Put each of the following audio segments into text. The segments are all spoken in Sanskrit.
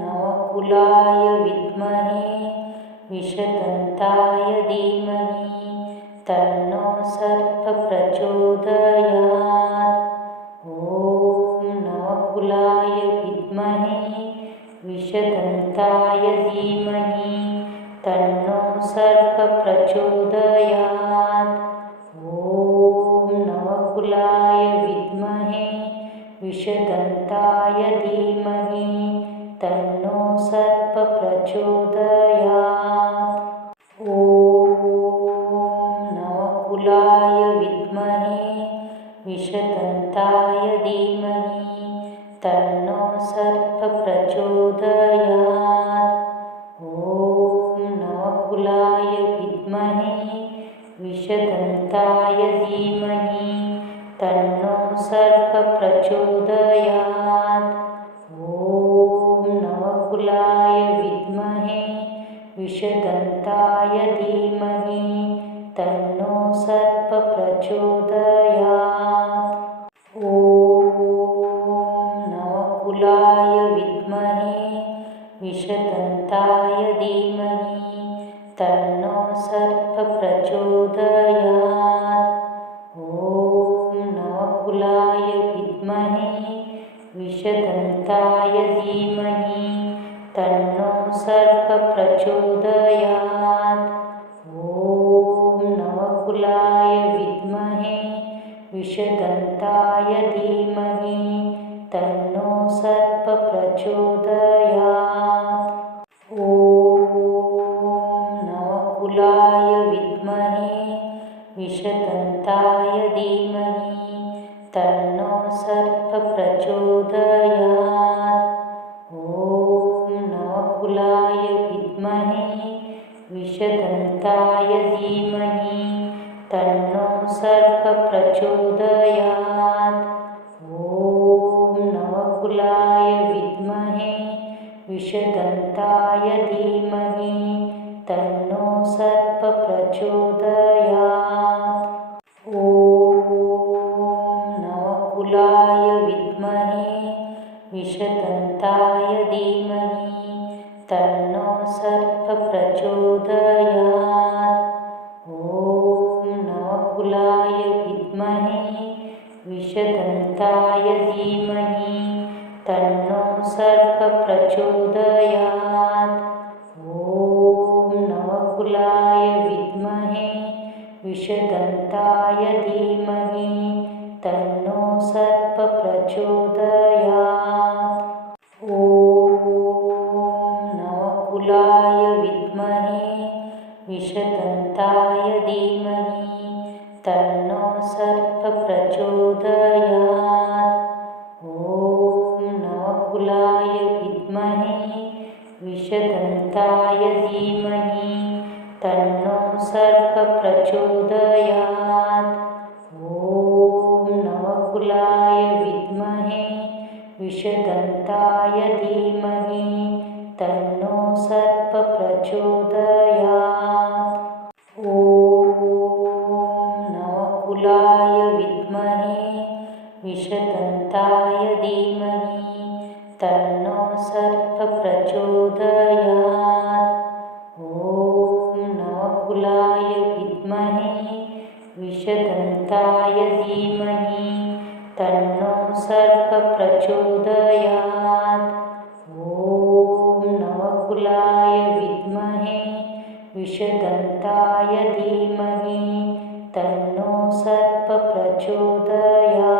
नवकुलाय विद्महे विषदन्ताय धीमहि तन्नो सर्प प्रचोदयात्। नवकुलाय विद्महे विषदन्ताय धीमहि तन्नो सर्प प्रचोदयात्। नवकुलाय विद्महे विषदन्ताय धीमहि तन्नो सर्प प्रचोदयात्। नवकुलाय विद्महे विषदन्ताय धीमहि तन्नो सर्प प्रचोदयात्। नवकुलाय विद्महे विषदन्ताय धीमहि तन्नो सर्प प्रचोदयात्। नवकुलाय विद्महे विषदन्ताय धीमहि तन्नो सर्प प्रचोदयात्। नवकुलाय विद्महे विषदन्ताय धीमहि तन्नो सर्प प्रचोदयात्। नवकुलाय विद्महे विषदन्ताय धीमहि तन्नो सर्प प्रचोदयात्। नवकुलाय विद्महे विषदन्ताय धीमहि तन्नो सर्प प्रचोदयात्। नवकुलाय विद्महे विषदन्ताय धीमहि तन्नो सर्प प्रचोदयात्। नवकुलाय विद्महे विषदन्ताय धीमहि तन्नो सर्प प्रचोदयात्। नवकुलाय विद्महे विषदन्ताय धीमहि तन्नो सर्प प्रचोदयात्। नवकुलाय विद्महे विषदन्ताय धीमहि तन्नो सर्प प्रचोदयात्। नवकुलाय विद्महे विषदन्ताय धीमहि तन्नो सर्प प्रचोदयात्। नवकुलाय विद्महे विषदन्ताय धीमहि तन्नो सर्प प्रचोदयात्। नवकुलाय विद्महे विषदन्ताय धीमहि तन्नो सर्प प्रचोदयात्। नवकुलाय विद्महे विषदन्ताय धीमहि तन्नो सर्प प्रचोदयात्। नवकुलाय विद्महे विषदन्ताय धीमहि तन्नो सर्प प्रचोदयात्। नवकुलाय विद्महे विषदन्ताय धीमहि तन्नो सर्प प्रचोदयात्। नवकुलाय विद्महे विषदन्ताय धीमहि तन्नो सर्प प्रचोदयात्। नवकुलाय विद्महे विषदन्ताय धीमहि तन्नो सर्प प्रचोदयात्।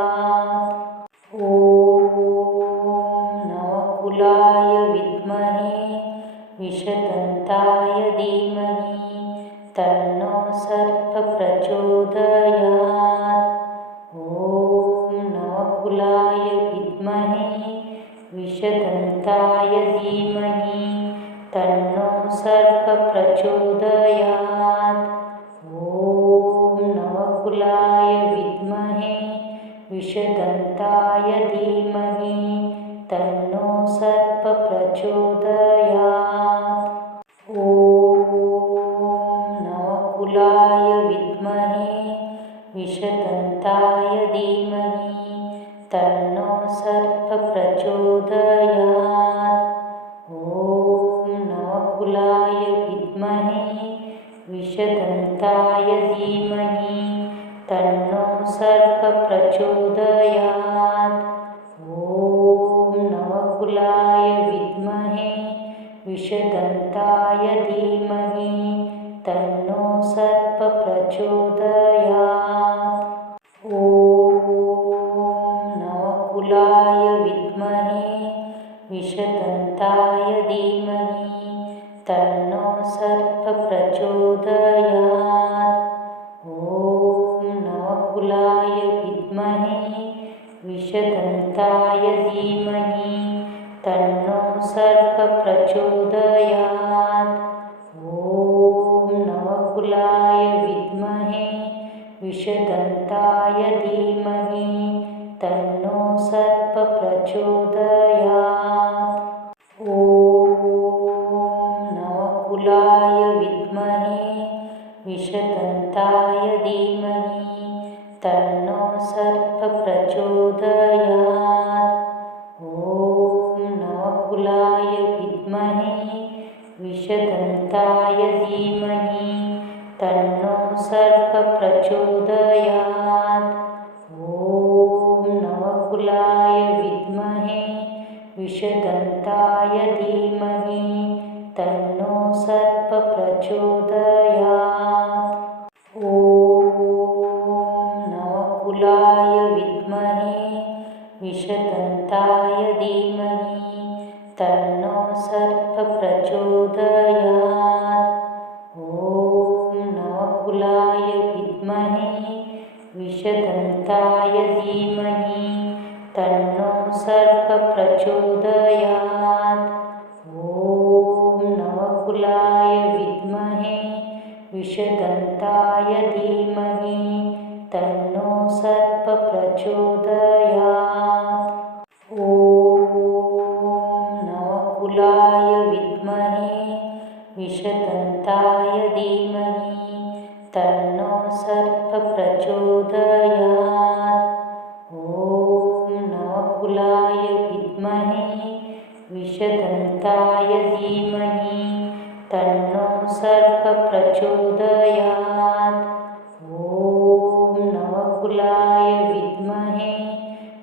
नवकुलाय विद्महे विषदन्ताय धीमहि तन्नो सर्प प्रचोदयात्। नवकुलाय विद्महे विषदन्ताय धीमहि तन्नो सर्प प्रचोदयात्। नवकुलाय विद्महे विषदन्ताय धीमहि तन्नो सर्प प्रचोदयात्। नवकुलाय विद्महे विषदन्ताय धीमहि तन्नो सर्प प्रचोदयात्। ॐ नवकुलाय विद्महे विषदन्ताय धीमहि तन्नो सर्पः प्रचोदयात्। ॐ नवकुलाय विद्महे विषदन्ताय धीमहि तन्नो सर्पः प्रचोदयात्। ॐ नवकुलाय विद्महे विषदन्ताय धीमहि तन्नो सर्पः प्रचोदयात्। ॐ नवकुलाय विद्महे विषदन्ताय धीमहि तन्नो सर्पः प्रचोदयात्। ॐ नवकुलाय विद्महे विषदन्ताय धीमहि तन्नो सर्पः प्रचोदयात्। ॐ नवकुलाय विद्महे विषदन्ताय धीमहि तन्नो सर्पः प्रचोदयात्। ॐ नवकुलाय विद्महे विषदन्ताय धीमहि तन्नो सर्पः प्रचोदयात्। ॐ नवकुलाय विद्महे विषदन्ताय धीमहि तन्नो सर्पः प्रचोदयात्। ॐ नवकुलाय विद्महे विषदन्ताय धीमहि तन्नो सर्पः प्रचोदयात्। ॐ नवकुलाय विद्महे विषदन्ताय धीमहि तन्नो सर्पः प्रचोदयात्। ॐ नवकुलाय विद्महे विषदन्ताय धीमहि तन्नो सर्पः प्रचोदयात्। ॐ नवकुलाय विद्महे विषदन्ताय धीमहि तन्नो सर्पः प्रचोदयात्। ॐ नवकुलाय विद्महे विषदन्ताय धीमहि तन्नो सर्पः प्रचोदयात्। ॐ नवकुलाय विद्महे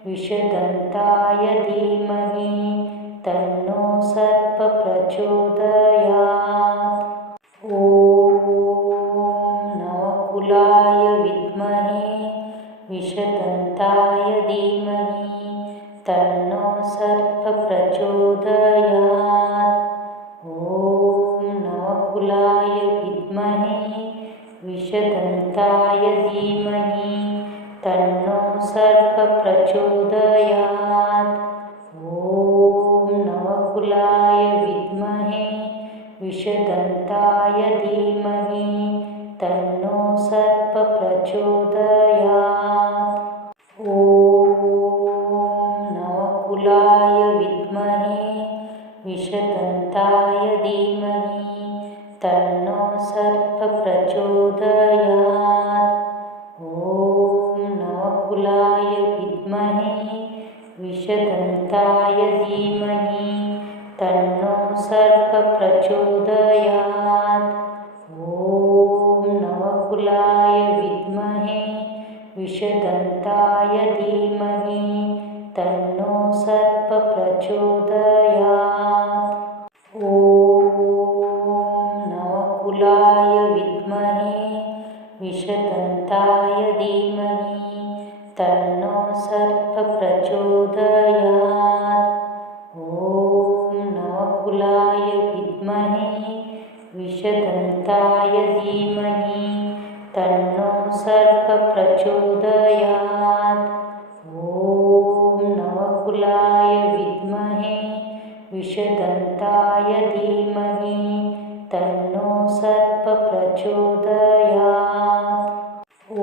विषदन्ताय धीमहि तन्नो सर्पः प्रचोदयात्। ॐ नवकुलाय विद्महे विषदन्ताय धीमहि तन्नो सर्पः प्रचोदयात्। ॐ नवकुलाय विद्महे विषदन्ताय धीमहि तन्नो सर्पः प्रचोदयात्। ॐ नवकुलाय विद्महे विषदन्ताय धीमहि तन्नो सर्पः प्रचोदयात्। ॐ नवकुलाय विद्महे विषदन्ताय धीमहि तन्नो सर्पः प्रचोदयात्। ॐ नवकुलाय विद्महे विषदन्ताय धीमहि तन्नो सर्पः प्रचोदयात्। ॐ नवकुलाय विद्महे विषदन्ताय धीमहि तन्नो सर्पः प्रचोदयात्। ॐ नवकुलाय विद्महे विषदन्ताय धीमहि तन्नो सर्पः प्रचोदयात्। ॐ नवकुलाय विद्महे विषदन्ताय धीमहि तन्नो सर्पः प्रचोदयात्। ॐ नवकुलाय विद्महे विषदन्ताय धीमहि तन्नो सर्पः प्रचोदयात्। ॐ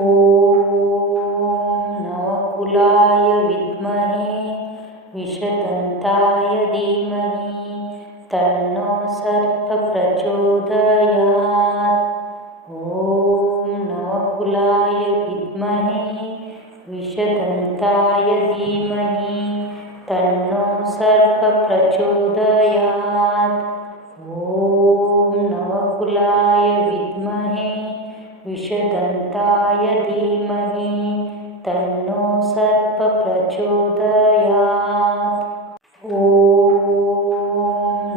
नवकुलाय विद्महे विषदन्ताय धीमहि तन्नो सर्पः प्रचोदयात्। ॐ नवकुलाय विद्महे विषदन्ताय धीमहि तन्नो सर्पप्रचोदयात्। ॐ नवकुलाय विद्महे विषदन्ताय धीमहि तन्नो सर्प प्रचोदयात्। ॐ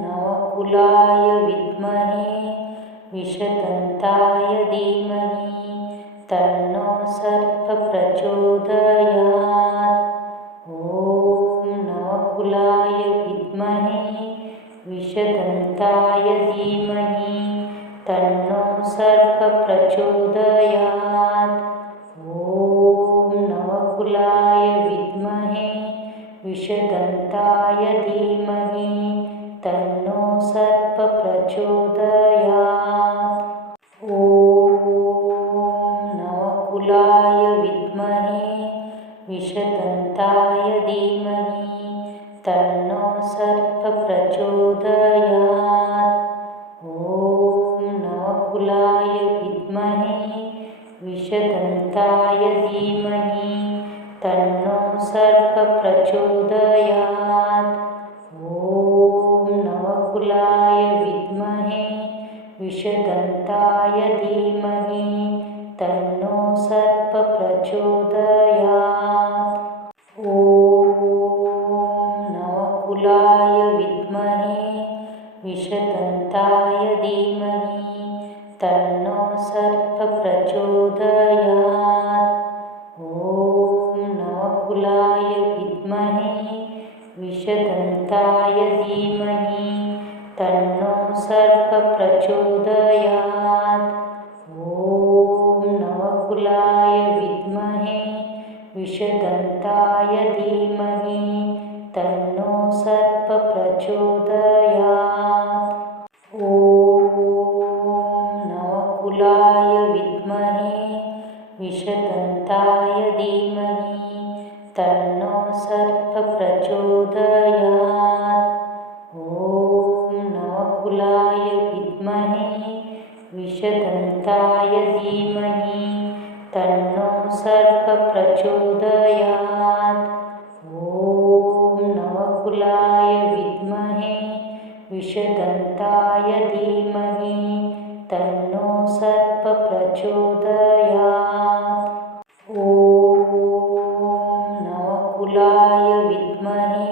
नवकुलाय विद्महे विषदन्ताय धीमहि तन्नो सर्प प्रचोदयात्। ॐ नवकुलाय विद्महे विषदन्ताय धीमहि तन्नो सर्प प्रचोदयात्। ॐ नवकुलाय विद्महे विषदन्ताय धीमहि तन्नो सर्प प्रचोदयात्। ॐ नवकुलाय विद्महे विषदन्ताय धीमहि तन्नो सर्प प्रचोदयात्। ॐ नवकुलाय विद्महे विषदन्ताय धीमहि तन्नो सर्प प्रचोदयात्। ॐ नवकुलाय विद्महे विषदन्ताय धीमहि तन्नो सर्प प्रचोदयात्। ॐ नवकुलाय विद्महे विषदन्ताय धीमहि तन्नो सर्प प्रचोदयात्। ॐ नवकुलाय विद्महे विषदन्ताय धीमहि तन्नो सर्प प्रचोदयात्। ॐ नवकुलाय विद्महे विषदन्ताय धीमहि तन्नो सर्प प्रचोदयात्। ॐ नवकुलाय विद्महे विषदन्ताय धीमहि तन्नो सर्प प्रचोदयात्। ॐ नवकुलाय विद्महे विषदन्ताय धीमहि तन्नो सर्प प्रचोदयात्। ॐ नवकुलाय विद्महे विषदन्ताय धीमहि तन्नो सर्प प्रचोदयात्। ॐ नवकुलाय विद्महे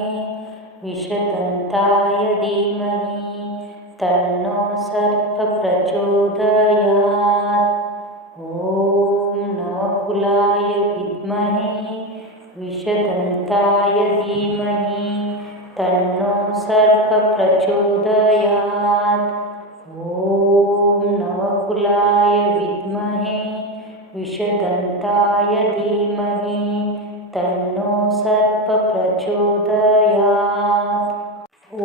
विषदन्ताय धीमहि तन्नो सर्प प्रचोदयात्। ॐ नवकुलाय विद्महे विषदन्ताय धीमहि तन्नो सर्प प्रचोदयात्। ॐ नवकुलाय विद्महे विषदन्ताय धीमहि तन्नो सर्प प्रचोदयात्। ॐ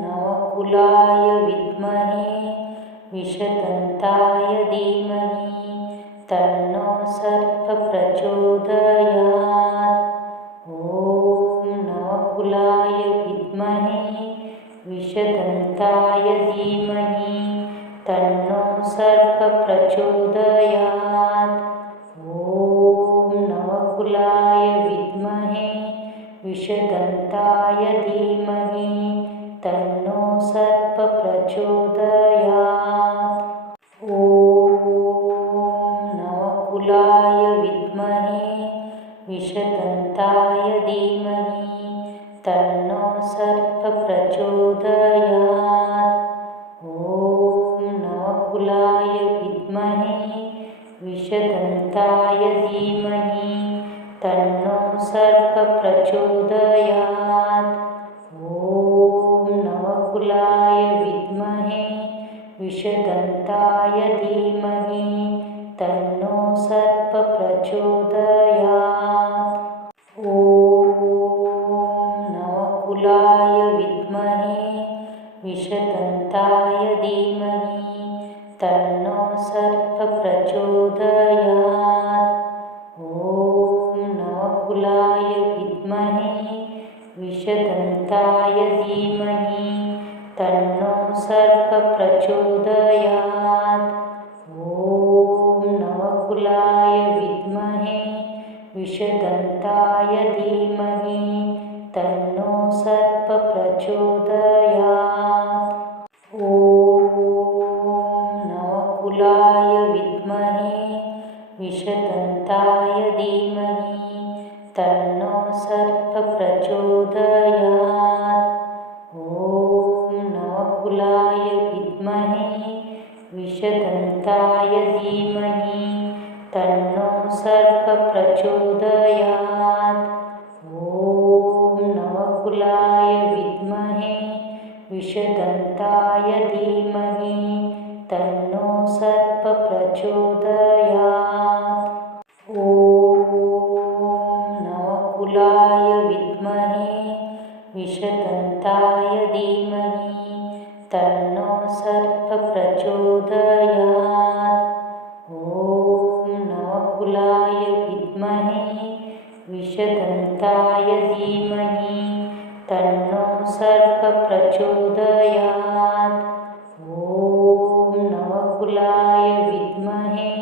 नवकुलाय विद्महे विषदन्ताय धीमहि तन्नो सर्प प्रचोदयात्। ॐ नवकुलाय विद्महे विषदन्ताय धीमहि तन्नो सर्प प्रचोदयात्। ॐ नवकुलाय विद्महे विषदन्ताय धीमहि तन्नो सर्प प्रचोदयात्। ॐ नवकुलाय विद्महे विषदन्ताय धीमहि तन्नो सर्प प्रचोदयात्। ॐ नवकुलाय विद्महे विषदन्ताय धीमहि तन्नो सर्प प्रचोदयात्। ॐ नवकुलाय विद्महे विषदन्ताय धीमहि तन्नो सर्प प्रचोदयात्। ॐ नवकुलाय विद्महे विषदन्ताय धीमहि तन्नो सर्प प्रचोदयात्। ॐ नवकुलाय विद्महे विषदन्ताय धीमहि तन्नो सर्प प्रचोदयात्। ॐ नवकुलाय विद्महे विषदन्ताय धीमहि तन्नो सर्प प्रचोदयात्। ॐ नवकुलाय विद्महे विषदन्ताय धीमहि तन्नो सर्प प्रचोदयात्। ॐ नवकुलाय विद्महे विषदन्ताय धीमहि तन्नो सर्प प्रचोदयात्। ॐ नवकुलाय विद्महे विषदन्ताय धीमहि तन्नो सर्प प्रचोदयात्। ॐ नवकुलाय विद्महे विषदन्ताय धीमहि तन्नो सर्प प्रचोदयात्। ॐ नवकुलाय विद्महे विषदन्ताय धीमहि तन्नो सर्प प्रचोदयात्। ॐ नवकुलाय विद्महे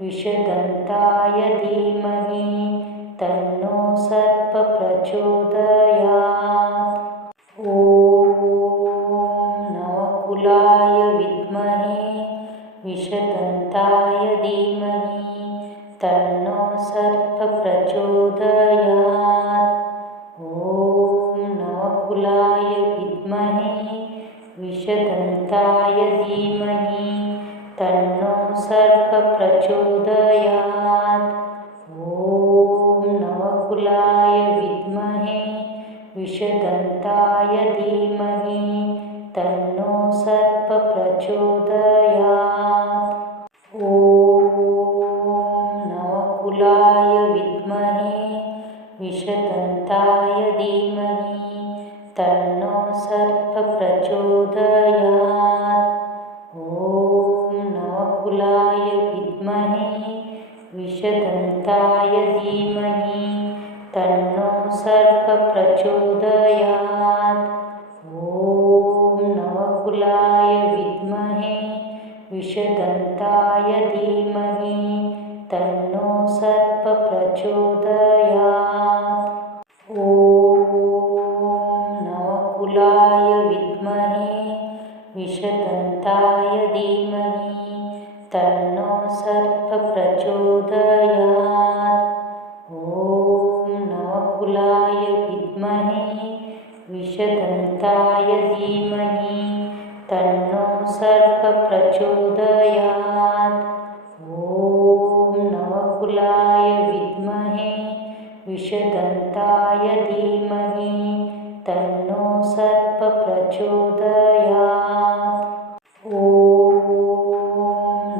विषदन्ताय धीमहि तन्नो सर्प प्रचोदयात्। ॐ नवकुलाय विद्महे विषदन्ताय धीमहि तन्नो सर्प प्रचोदयात्। ॐ नवकुलाय विद्महे विषदन्ताय धीमहि तन्नो सर्प प्रचोदयात्। ॐ नवकुलाय विद्महे विषदन्ताय धीमहि तन्नो सर्प प्रचोदयात्। ॐ नवकुलाय विद्महे विषदन्ताय धीमहि तन्नो सर्प प्रचोदयात्। ॐ नवकुलाय विद्महे विषदन्ताय धीमहि तन्नो सर्प प्रचोदयात्। ॐ नवकुलाय विद्महे विषदन्ताय धीमहि तन्नो सर्प प्रचोदयात्। ॐ नवकुलाय विद्महे विषदन्ताय धीमहि तन्नो सर्प प्रचोदयात्। ॐ नवकुलाय विद्महे विषदन्ताय धीमहि तन्नो सर्प प्रचोदयात्। ॐ नवकुलाय विद्महे विषदन्ताय धीमहि तन्नो सर्प प्रचोदयात्। ॐ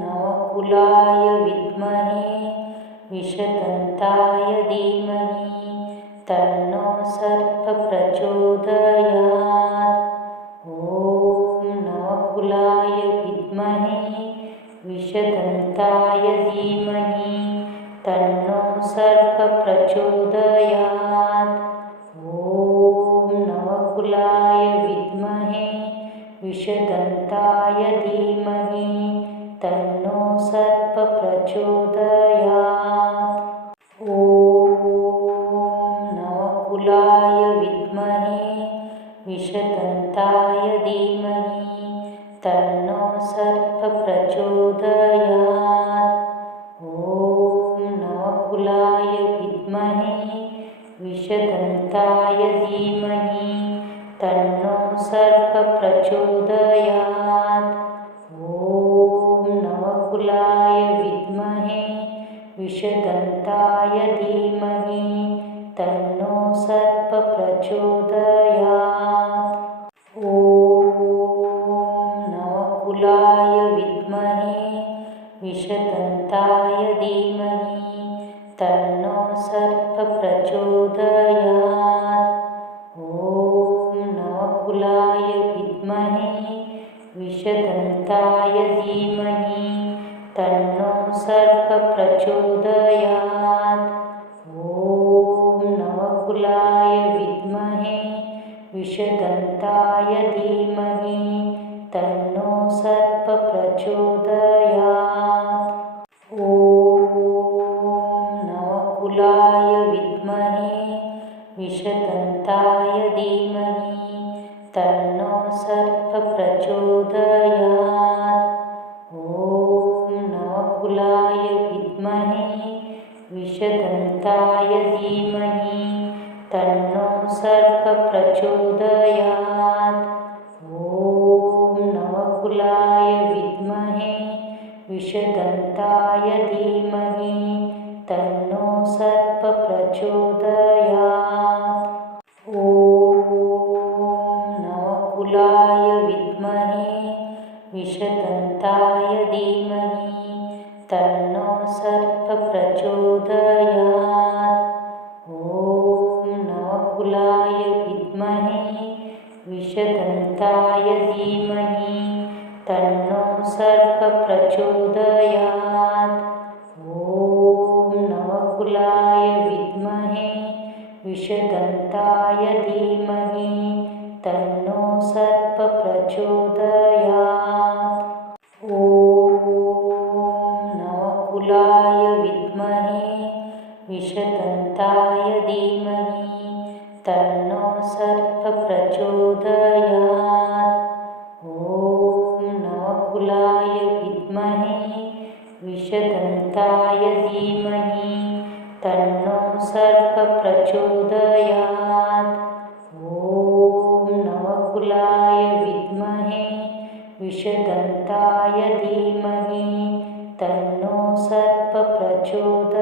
नवकुलाय विद्महे विषदन्ताय धीमहि तन्नो सर्प प्रचोदयात्। ॐ नवकुलाय विद्महे विषदन्ताय धीमहि तन्नो सर्प प्रचोदयात्। ॐ नवकुलाय विद्महे विषदन्ताय धीमहि तन्नो सर्प प्रचोदयात्। ॐ नवकुलाय विद्महे विषदन्ताय धीमहि तन्नो सर्प प्रचोदयात्। ॐ नवकुलाय विद्महे विषदन्ताय धीमहि तन्नो सर्प प्रचोदयात्। ॐ नवकुलाय विद्महे विषदन्ताय धीमहि तन्नो सर्प प्रचोदयात्। ॐ नवकुलाय विद्महे विषदन्ताय धीमहि तन्नो सर्प प्रचोदयात्। ॐ नवकुलाय विद्महे विषदन्ताय धीमहि तन्नो सर्प प्रचोदयात्। ॐ नवकुलाय विद्महे विषदन्ताय धीमहि तन्नो सर्प प्रचोदयात्। ॐ नवकुलाय विद्महे विषदन्ताय धीमहि तन्नो सर्पः प्रचोदयात्। ॐ नवकुलाय विद्महे विषदन्ताय धीमहि तन्नो सर्पः प्रचोदयात्। ॐ नवकुलाय विद्महे विषदन्ताय धीमहि तन्नो सर्पः प्रचोदयात्। ॐ नवकुलाय विद्महे विषदन्ताय धीमहि तन्नो सर्पः प्रचोदयात्। ॐ नवकुलाय विद्महे विषदन्ताय धीमहि तन्नो सर्पः प्रचोदयात्। ॐ नवकुलाय विद्महे विषदन्ताय धीमहि तन्नो सर्पः प्रचोदयात्। ॐ नवकुलाय विद्महे विषदन्ताय धीमहि तन्नो सर्पः प्रचोदयात्। ॐ नवकुलाय विद्महे विषदन्ताय धीमहि तन्नो सर्पः प्रचोदयात्। ॐ नवकुलाय विद्महे विषदन्ताय धीमहि तन्नो सर्पः प्रचोदयात्।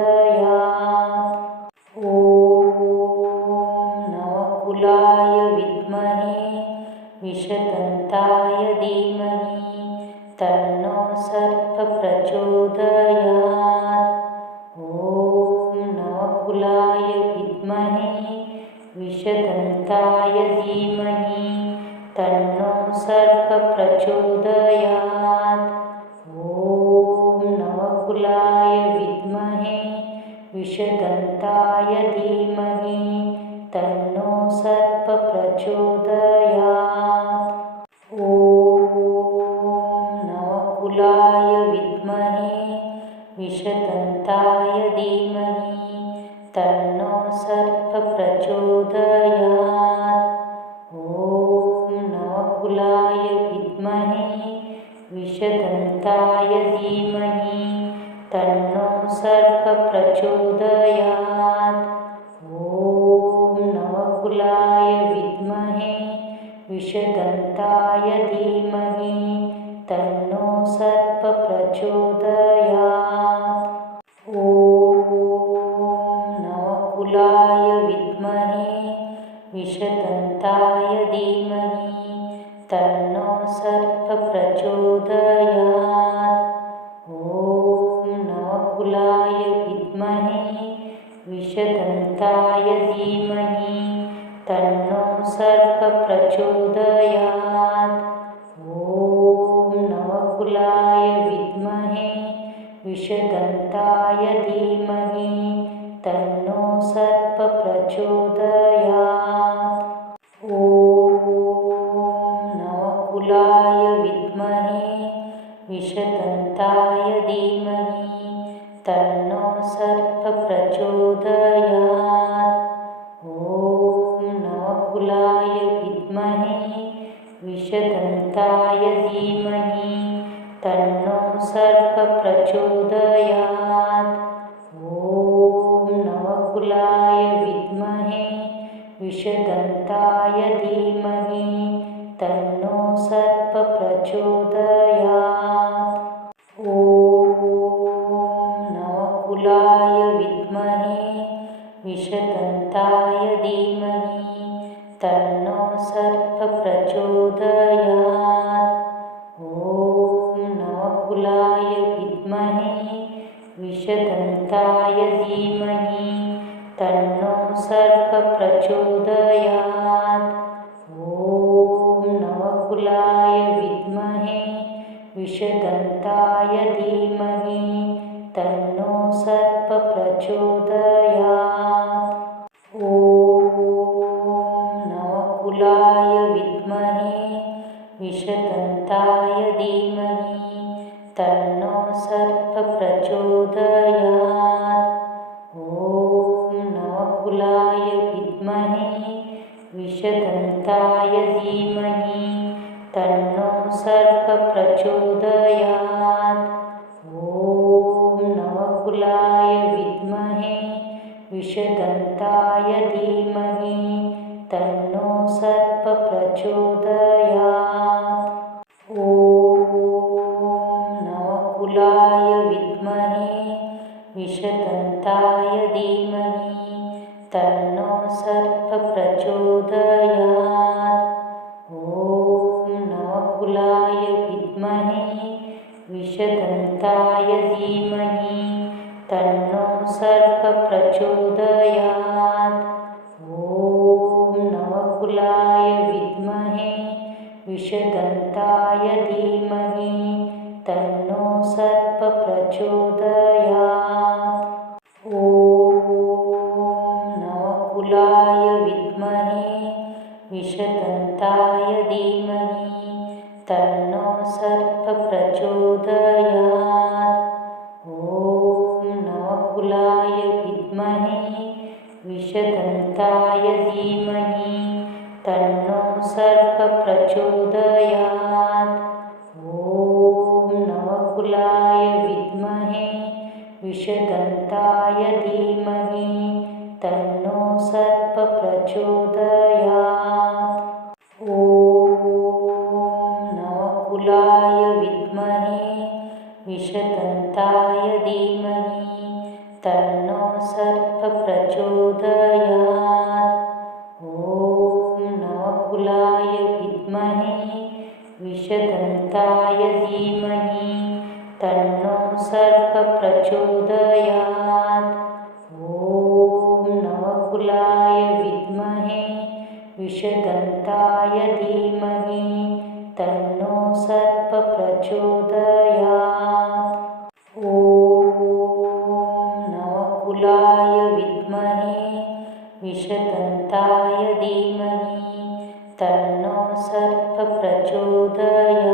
ॐ नवकुलाय विद्महे विषदन्ताय धीमहि तन्नो सर्पः प्रचोदयात्। ॐ नवकुलाय विद्महे विषदन्ताय धीमहि तन्नो सर्पः प्रचोदयात्। ॐ नवकुलाय विद्महे विषदन्ताय धीमहि तन्नो सर्पः प्रचोदयात्। ॐ नवकुलाय विद्महे विषदन्ताय धीमहि तन्नो सर्पः प्रचोदयात्। ॐ नवकुलाय विद्महे विषदन्ताय धीमहि तन्नो सर्पः प्रचोदयात्। ॐ नवकुलाय विद्महे विषदन्ताय धीमहि तन्नो सर्पः प्रचोदयात्। ॐ नवकुलाय विद्महे विषदन्ताय धीमहि तन्नो सर्पः प्रचोदयात्। ॐ नवकुलाय विद्महे विषदन्ताय धीमहि तन्नो सर्पः प्रचोदयात्। ॐ नवकुलाय विद्महे विषदन्ताय धीमहि तन्नो सर्पः प्रचोदयात्। ॐ नवकुलाय विद्महे विषदन्ताय धीमहि तन्नो सर्पः प्रचोदयात्। ॐ नवकुलाय विद्महे विषदन्ताय धीमहि तन्नो सर्पः प्रचोदयात्। ॐ नवकुलाय विद्महे विषदन्ताय धीमहि तन्नो सर्पः प्रचोदयात्। ॐ नवकुलाय विद्महे विषदन्ताय धीमहि तन्नो सर्पः प्रचोदयात्। ॐ नवकुलाय विद्महे विषदन्ताय धीमहि तन्नो सर्पः प्रचोदयात्। ॐ नवकुलाय विद्महे विषदन्ताय धीमहि तन्नो सर्पः प्रचोदयात्। ॐ नवकुलाय विद्महे विषदन्ताय धीमहि तन्नो सर्पः प्रचोदयात्। ॐ नवकुलाय विद्महे विष विषदन्ताय धीमहि तन्नो सर्प प्रचोदयात्। ॐ नवकुलाय विद्महे विषदन्ताय धीमहि तन्नो सर्प प्रचोदयात्। ॐ नवकुलाय विद्महे विषदन्ताय धीमहि तन्नो सर्प प्रचोदयात्। ॐ नवकुलाय विद्महे विषदन्ताय धीमहि तन्नो सर्प प्रचोदयात्। ॐ नवकुलाय विद्महे विषदन्ताय धीमहि तन्नो सर्प प्रचोदयात्। ॐ नवकुलाय विद्महे विषदन्ताय धीमहि तन्नो सर्प प्रचोदयात्। ॐ नवकुलाय विद्महे विषदन्ताय धीमहि तन्नो सर्प प्रचोदयात्। ॐ नवकुलाय विद्महे विषदन्ताय धीमहि तन्नो सर्प प्रचोदयात्। ॐ नवकुलाय विद्महे विषदन्ताय धीमहि तन्नो सर्प प्रचोदयात्। ॐ नवकुलाय विद्महे विषदन्ताय धीमहि तन्नो सर्प प्रचोदयात्। ॐ नवकुलाय विद्महे विषदन्ताय धीमहि तन्नो सर्प प्रचोदयात्। ॐ नवकुलाय विद्महे विषदन्ताय धीमहि तन्नो सर्प प्रचोदयात्।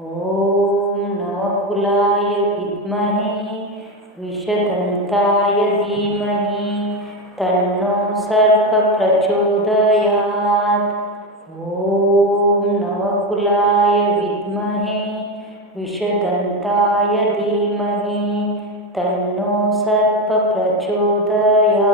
ॐ नवकुलाय विद्महे विषदन्ताय धीमहि तन्नो सर्प प्रचोदयात्। ॐ नवकुलाय विद्महे विषदन्ताय धीमहि तन्नो सर्प प्रचोदयात्।